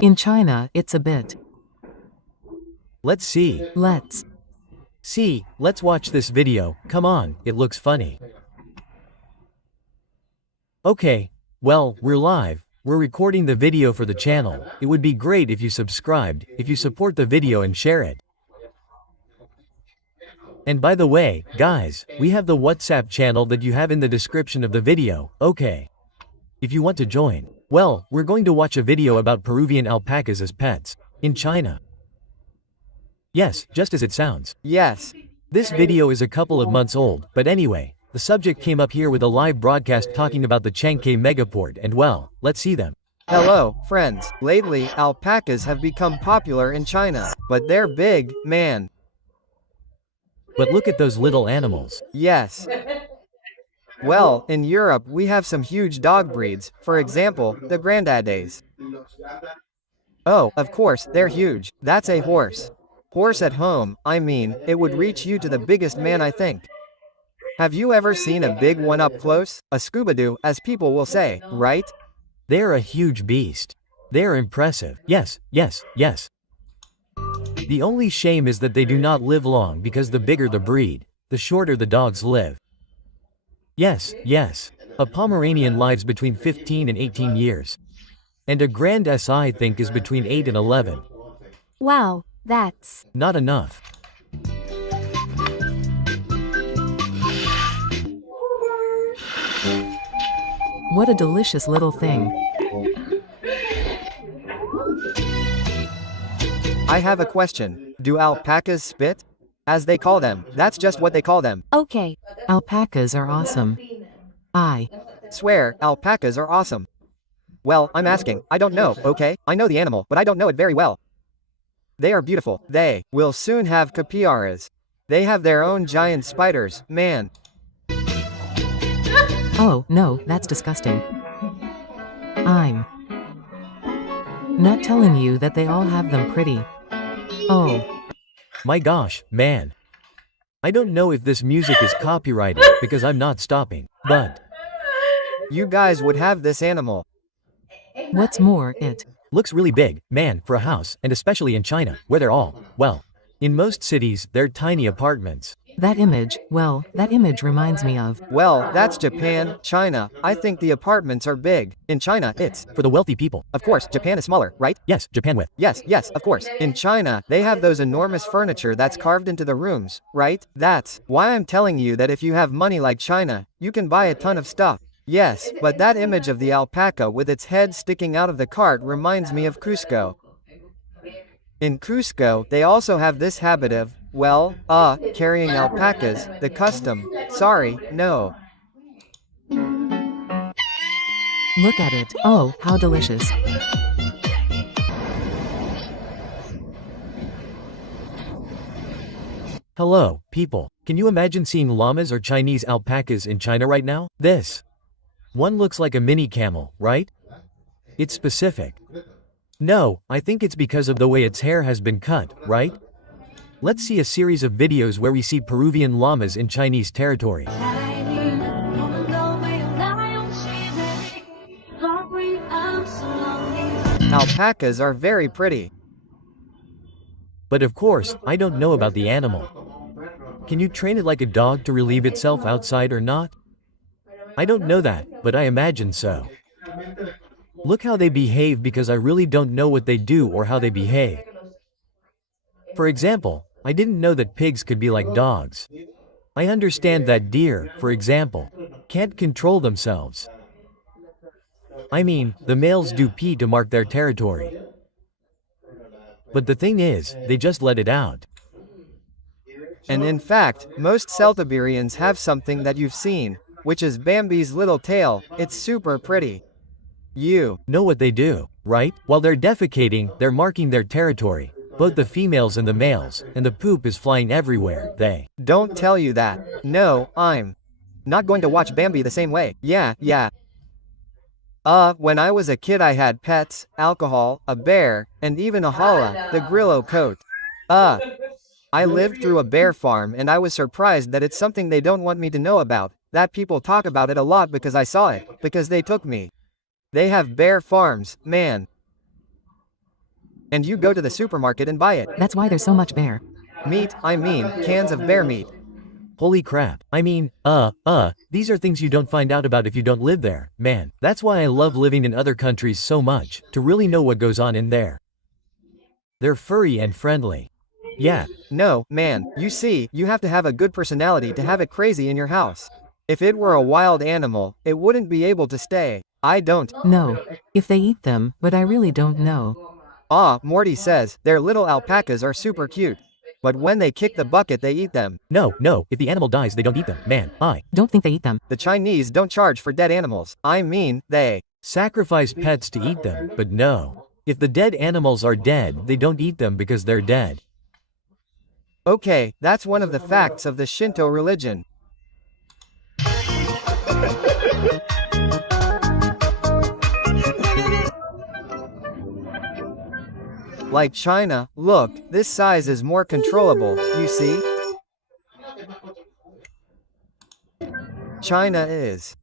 In China, it's a bit. Let's see. Let's. Let's watch this video, come on, it looks funny. Okay, well, we're live, we're recording the video for the channel, it would be great if you subscribed, if you support the video and share it. And by the way, guys, we have the WhatsApp channel that you have in the description of the video, okay? If you want to join. Well, we're going to watch a video about Peruvian alpacas as pets. In China. Yes, just as it sounds. Yes. This video is a couple of months old, but anyway, the subject came up here with a live broadcast talking about the Chankay Megaport and well, let's see them. Hello, friends. Lately, alpacas have become popular in China, but they're big, man. But look at those little animals. Yes. Well, in Europe we have some huge dog breeds, for example, the Grandadés. Oh, of course, they're huge. That's a horse. Horse at home, I mean, it would reach you to the biggest man I think. Have you ever seen a big one up close? A Scooby-Doo, as people will say, right? They're a huge beast. They're impressive. Yes. The only shame is that they do not live long because the bigger the breed, the shorter the dogs live. Yes. A Pomeranian lives between 15 and 18 years. And a Grand S I think is between 8 and 11. Wow, that's not enough. What a delicious little thing. I have a question. Do alpacas spit? As they call them, that's just what they call them. okay. Alpacas are awesome. I Swear, alpacas are awesome. Well, I'm asking, I don't know, okay? I know the animal, but I don't know it very well. They are beautiful. They will soon have capybaras. They have their own giant spiders, man. Oh, no, that's disgusting. I'm not telling you that they all have them pretty. Oh. My gosh, man. I don't know if this music is copyrighted because I'm not stopping, but You guys would have this animal. What's more, it looks really big, man, for a house, and especially in China, where they're all, well, in most cities, they're tiny apartments. that image reminds me of. Well, that's Japan, China. I think the apartments are big. In China, it's For the wealthy people. of course, Japan is smaller, right? Yes, Japan with. Yes, of course. In China, they have those enormous furniture that's carved into the rooms, right? That's why I'm telling you that if you have money like China, you can buy a ton of stuff. Yes, but that image of the alpaca with its head sticking out of the cart reminds me of Cusco. In Cusco, they also have this habit of, well, carrying alpacas, the custom. Sorry, no. Look at it. Oh, how delicious. Hello, people. Can you imagine seeing llamas or Chinese alpacas in China right now? This one looks like a mini camel, right? It's specific. No, I think it's because of the way its hair has been cut, right? Let's see a series of videos where we see Peruvian llamas in Chinese territory. Alpacas are very pretty. But of course, I don't know about the animal. Can you train it like a dog to relieve itself outside or not? I don't know that, but I imagine so. Look how they behave because I really don't know what they do or how they behave. For example, I didn't know that pigs could be like dogs. I understand that deer, for example, can't control themselves. I mean, the males do pee to mark their territory. But the thing is, they just let it out. And in fact, most Celtiberians have something that you've seen, which is Bambi's little tail. It's super pretty. You know what they do, right? While they're defecating, they're marking their territory. Both the females and the males, and the poop is flying everywhere. They don't tell you that. No, I'm not going to watch Bambi the same way. Yeah. When I was a kid I had pets, alcohol, a bear, and even a hala, the Grillo coat. I lived through a bear farm and I was surprised that it's something they don't want me to know about, that people talk about it a lot because I saw it, because they took me. They have bear farms, man. And you go to the supermarket and buy it. That's why there's so much bear. Meat, I mean, cans of bear meat. Holy crap. I mean, these are things you don't find out about if you don't live there, man. That's why I love living in other countries so much, to really know what goes on in there. They're furry and friendly. Yeah. No, man, you see, you have to have a good personality to have it crazy in your house. If it were a wild animal, it wouldn't be able to stay. I don't. No. If they eat them, but I really don't know. Ah, Morty says, their little alpacas are super cute. But when they kick the bucket, they eat them. No, if the animal dies, they don't eat them, man. I Don't think they eat them. The Chinese don't charge for dead animals. I mean, they sacrifice pets to eat them, but no. If the dead animals are dead, they don't eat them because they're dead. Okay, that's one of the facts of the Shinto religion. Like China, look, this size is more controllable, you see? China is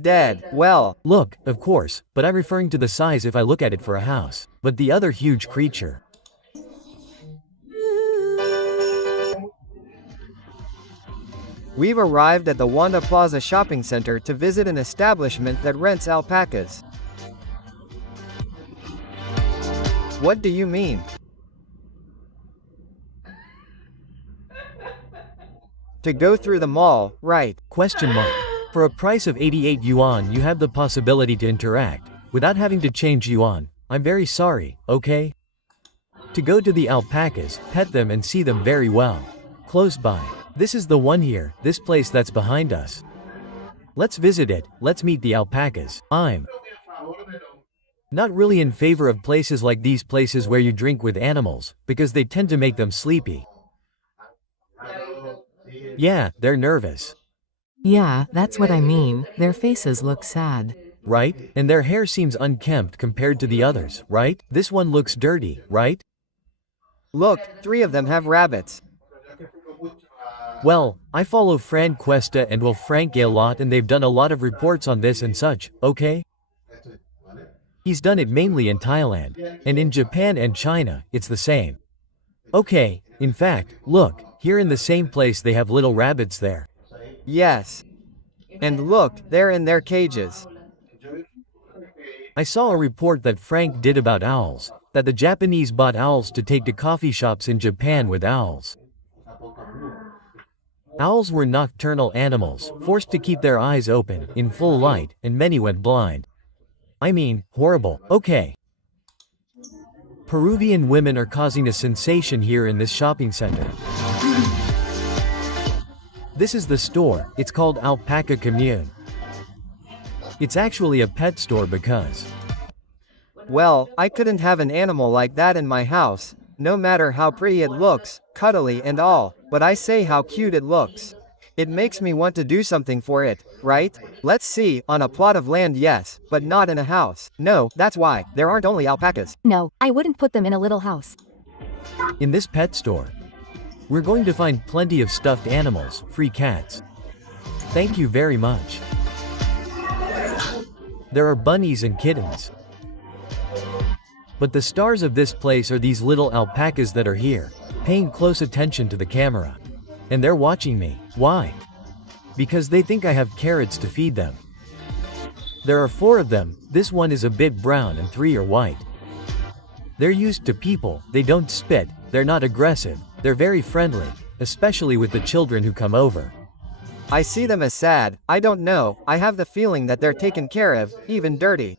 dead. Well, Look, of course, but I'm referring to the size if I look at it for a house. But the other huge creature. we've arrived at the Wanda Plaza shopping center to visit an establishment that rents alpacas. What do you mean? To go through the mall, right? Question mark. For a price of 88 yuan, you have the possibility to interact, without having to change yuan. I'm very sorry, okay? To go to the alpacas, pet them and see them very well. Close by. This is the one here, this place that's behind us. Let's visit it, let's meet the alpacas. I'm not really in favor of places like these places where you drink with animals, because they tend to make them sleepy. Yeah, they're nervous. Yeah, that's what I mean. Their faces look sad. Right? And their hair seems unkempt compared to the others, right? This one looks dirty, right? Look, 3 of them have rabbits. Well, I follow Fran Cuesta and Will Franke a lot and they've done a lot of reports on this and such, okay? He's done it mainly in Thailand. And in Japan and China, it's the same. Okay, in fact, look, here in the same place they have little rabbits there. Yes. And look, they're in their cages. I saw a report that Frank did about owls, that the Japanese bought owls to take to coffee shops in Japan with owls. Owls were nocturnal animals, forced to keep their eyes open, in full light, and many went blind. I mean, horrible. Okay. Peruvian women are causing a sensation here in this shopping center. This is the store, it's called Alpaca Commune. It's actually a pet store because... Well, I couldn't have an animal like that in my house, no matter how pretty it looks, cuddly and all, but I say how cute it looks. It makes me want to do something for it, right? Let's see, on a plot of land yes, but not in a house. No, that's why, there aren't only alpacas. No, I wouldn't put them in a little house. In this pet store, we're going to find plenty of stuffed animals, free cats. Thank you very much. There are bunnies and kittens. But the stars of this place are these little alpacas that are here, paying close attention to the camera. And they're watching me. Why? Because they think I have carrots to feed them. There are 4 of them, this one is a bit brown and 3 are white. They're used to people, they don't spit, they're not aggressive, they're very friendly, especially with the children who come over. I see them as sad, I don't know, I have the feeling that they're taken care of, even dirty.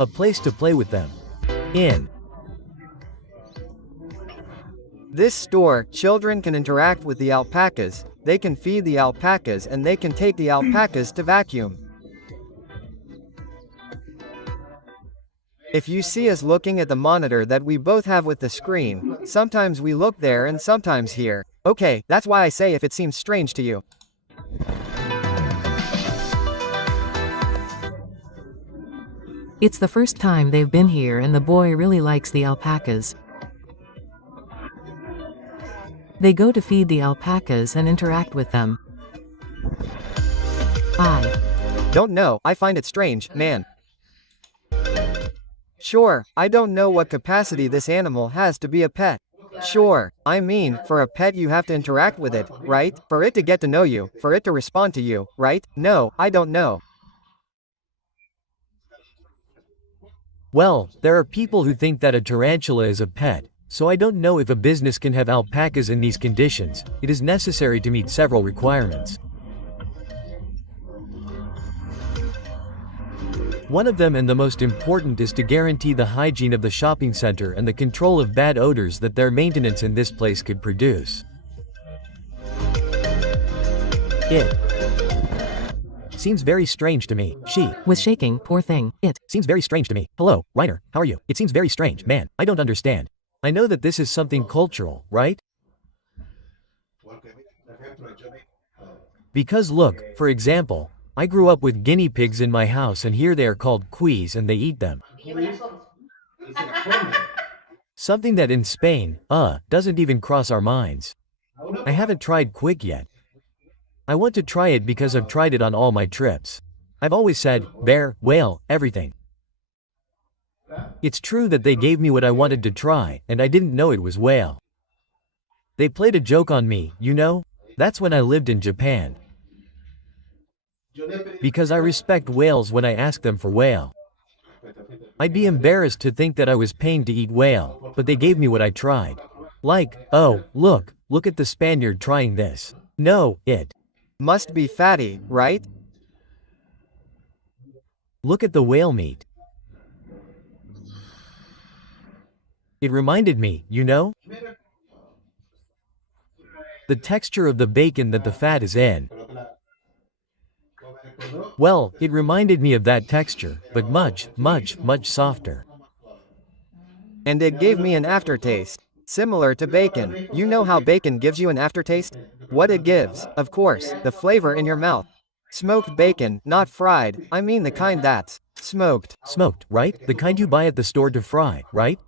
A place to play with them. In this store, children can interact with the alpacas, they can feed the alpacas and they can take the alpacas to vacuum. If you see us looking at the monitor that we both have with the screen, sometimes we look there and sometimes here. Okay, that's why I say if it seems strange to you. It's the first time they've been here and the boy really likes the alpacas. They go to feed the alpacas and interact with them. I don't know, I find it strange, man. Sure, I don't know what capacity this animal has to be a pet. Sure, I mean, for a pet you have to interact with it, right? For it to get to know you, for it to respond to you, right? No, I don't know. Well, there are people who think that a tarantula is a pet, so I don't know if a business can have alpacas in these conditions. It is necessary to meet several requirements. One of them, and the most important, is to guarantee the hygiene of the shopping center and the control of bad odors that their maintenance in this place could produce. It seems very strange to me. She Was shaking, poor thing. It seems very strange to me. Hello, Reiner, how are you? It seems very strange, man. I don't understand. I know that this is something cultural, right? Because look, for example, I grew up with guinea pigs in my house, and here they are called cuis and they eat them. Something that in Spain, doesn't even cross our minds. I haven't tried quick yet. I want to try it because I've tried it on all my trips. I've always said, bear, whale, everything. It's true that they gave me what I wanted to try, and I didn't know it was whale. They played a joke on me, you know? That's when I lived in Japan. Because I respect whales when I ask them for whale. I'd be embarrassed to think that I was paying to eat whale, but they gave me what I tried. Like, oh, look at the Spaniard trying this. No, it Must be fatty, right? Look at the whale meat. It reminded me, you know? The texture of the bacon that the fat is in. Well, it reminded me of that texture, but much, much, much softer. And it gave me an aftertaste. Similar to bacon. You know how bacon gives you an aftertaste? What it gives, of course, the flavor in your mouth. Smoked bacon, not fried, I mean the kind that's smoked. Smoked, right? The kind you buy at the store to fry, right?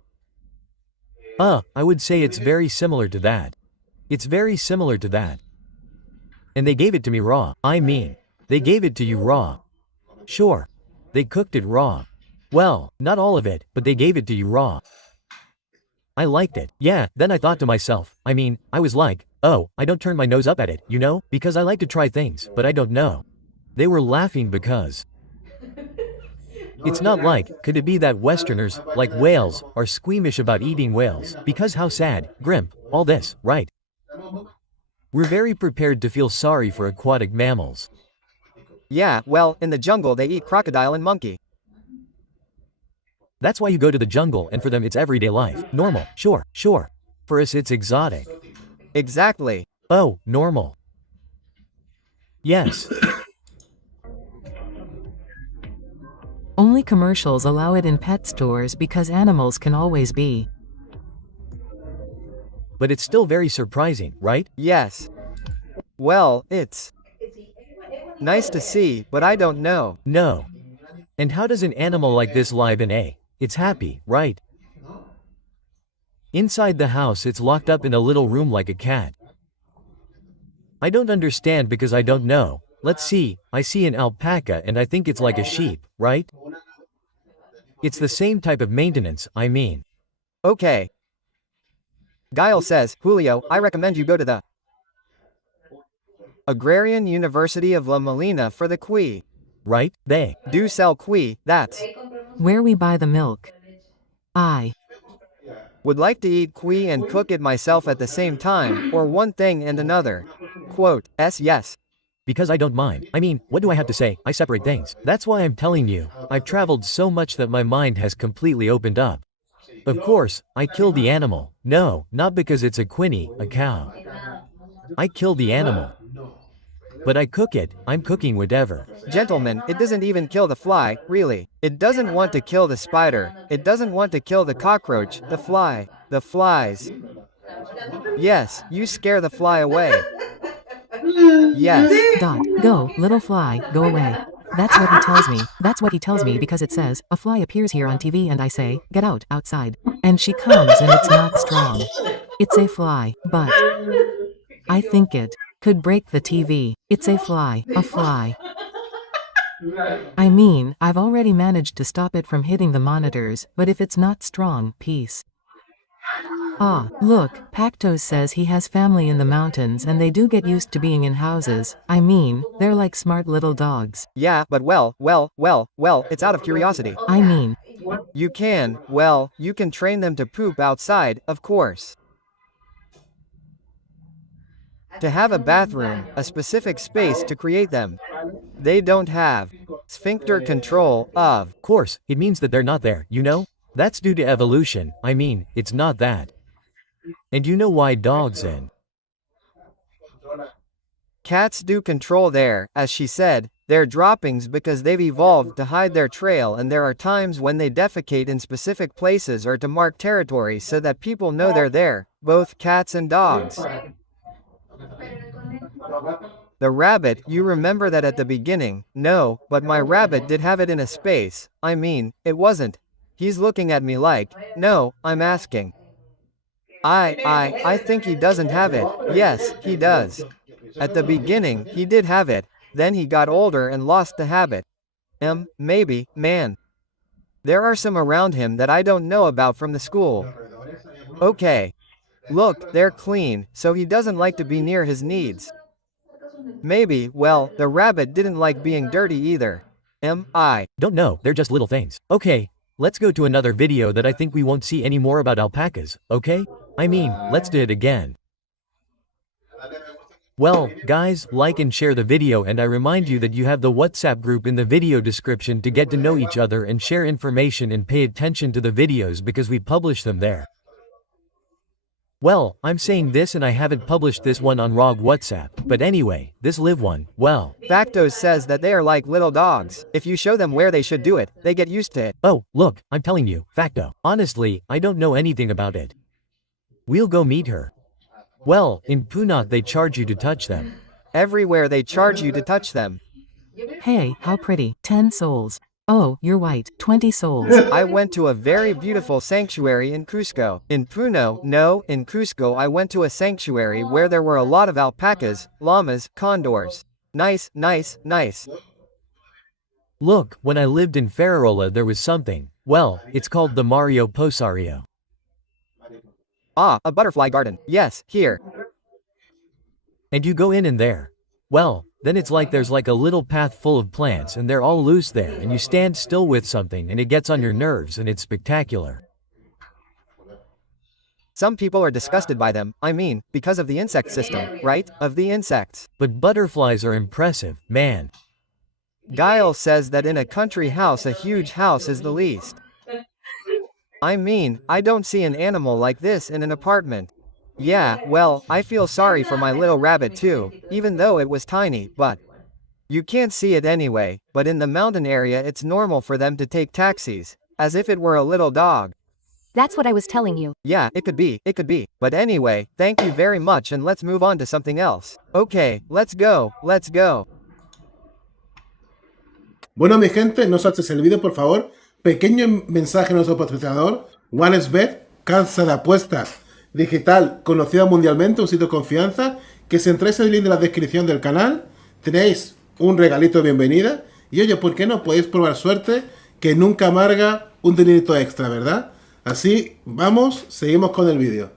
I would say it's very similar to that. It's very similar to that. And they gave it to me raw. I mean, they gave it to you raw. Sure. They cooked it raw. Well, not all of it, but they gave it to you raw. I liked it. Yeah, then I thought to myself, I was like, oh, I don't turn my nose up at it, you know? Because I like to try things, but I don't know. They were laughing because it's not like, could it be that Westerners, like whales, are squeamish about eating whales? Because how sad, grim, all this, right? We're very prepared to feel sorry for aquatic mammals. Yeah, well, in the jungle they eat crocodile and monkey. That's why you go to the jungle, and for them it's everyday life. Normal, sure. For us it's exotic. Exactly. Oh, normal. Yes. only commercials allow it in pet stores because animals can always be. But it's still very surprising, right? Yes. Well, it's nice to see, but I don't know. No. And how does an animal like this live in a? It's happy, right? Inside the house it's locked up in a little room like a cat. I don't understand because I don't know. Let's see, I see an alpaca and I think it's like a sheep, right? It's the same type of maintenance, I mean. Okay. Guile says, Julio, I recommend you go to the Agrarian University of La Molina for the Qui. Right? They Do sell Qui, that's. Where we buy the milk. I Would like to eat Qui and cook it myself at the same time, or one thing and another. Quote, yes. Because I don't mind. I mean, what do I have to say? I separate things. That's why I'm telling you. I've traveled so much that my mind has completely opened up. Of course, I kill the animal. No, not because it's a quinny, a cow. I kill the animal. But I cook it. I'm cooking whatever. Gentlemen, it doesn't even kill the fly, really. It doesn't want to kill the spider. It doesn't want to kill the cockroach, the fly, the flies. Yes, you scare the fly away. Yes. Go, little fly, go away. That's what he tells me. That's what he tells me because it says, a fly appears here on TV and I say, get out, outside. And she comes and it's not strong. It's a fly, but I think it could break the TV. It's a fly, a fly. I mean, I've already managed to stop it from hitting the monitors, but if it's not strong, peace. Ah, look, Pactos says he has family in the mountains and they do get used to being in houses. I mean, they're like smart little dogs. Yeah, but well, it's out of curiosity. I mean, You can train them to poop outside, of course. To have a bathroom, a specific space to create them. They don't have sphincter control of. Of course, it means that they're not there, you know? That's due to evolution, I mean, it's not that. And you know why dogs and Cats do control as she said, their droppings because they've evolved to hide their trail, and there are times when they defecate in specific places or to mark territory so that people know they're there, both cats and dogs. The rabbit, you remember that at the beginning? No, but my rabbit did have it in a space. I mean, it wasn't. He's looking at me like, no, I'm asking. I think he doesn't have it. Yes, he does. At the beginning, he did have it. Then he got older and lost the habit. Maybe, man. There are some around him that I don't know about from the school. Okay. Look, they're clean, so he doesn't like to be near his needs. Maybe, well, the rabbit didn't like being dirty either. I don't know, they're just little things. Okay, let's go to another video that I think we won't see any more about alpacas, okay? I mean, let's do it again. Well, guys, like and share the video, and I remind you that you have the WhatsApp group in the video description to get to know each other and share information and pay attention to the videos because we publish them there. Well, I'm saying this and I haven't published this one on ROG WhatsApp, but anyway, this live one, well. Pactos says that they are like little dogs. If you show them where they should do it, they get used to it. Oh, look, I'm telling you, Facto. Honestly, I don't know anything about it. We'll go meet her. Well, in Punat they charge you to touch them. Everywhere they charge you to touch them. Hey, how pretty. 10 souls. Oh, you're white. 20 souls. I went to a very beautiful sanctuary in Cusco. In Puno, no, in Cusco I went to a sanctuary where there were a lot of alpacas, llamas, condors. Nice. Look, when I lived in Ferrola there was something. Well, it's called the Mario Posario. Ah, a butterfly garden. Yes, here. And you go in and there. Well, then it's like there's like a little path full of plants and they're all loose there and you stand still with something and it gets on your nerves and it's spectacular. Some people are disgusted by them, I mean, because of the insect system, right? Of the insects. But butterflies are impressive, man. Guile says that in a country house a huge house is the least. I mean, I don't see an animal like this in an apartment. Yeah, well, I feel sorry for my little rabbit too, even though it was tiny, but you can't see it anyway, but in the mountain area it's normal for them to take taxis, as if it were a little dog. That's what I was telling you. Yeah, it could be, but anyway, thank you very much and let's move on to something else. Okay, let's go. Bueno, mi gente, no saltes el vídeo, por favor. Pequeño mensaje a nuestro patrocinador, OneXBet, casa de apuestas digital conocida mundialmente, un sitio de confianza, que si entráis el link de la descripción del canal, tenéis un regalito de bienvenida, y oye, ¿por qué no? Podéis probar suerte, que nunca amarga un dinerito extra, ¿verdad? Así, vamos, seguimos con el vídeo.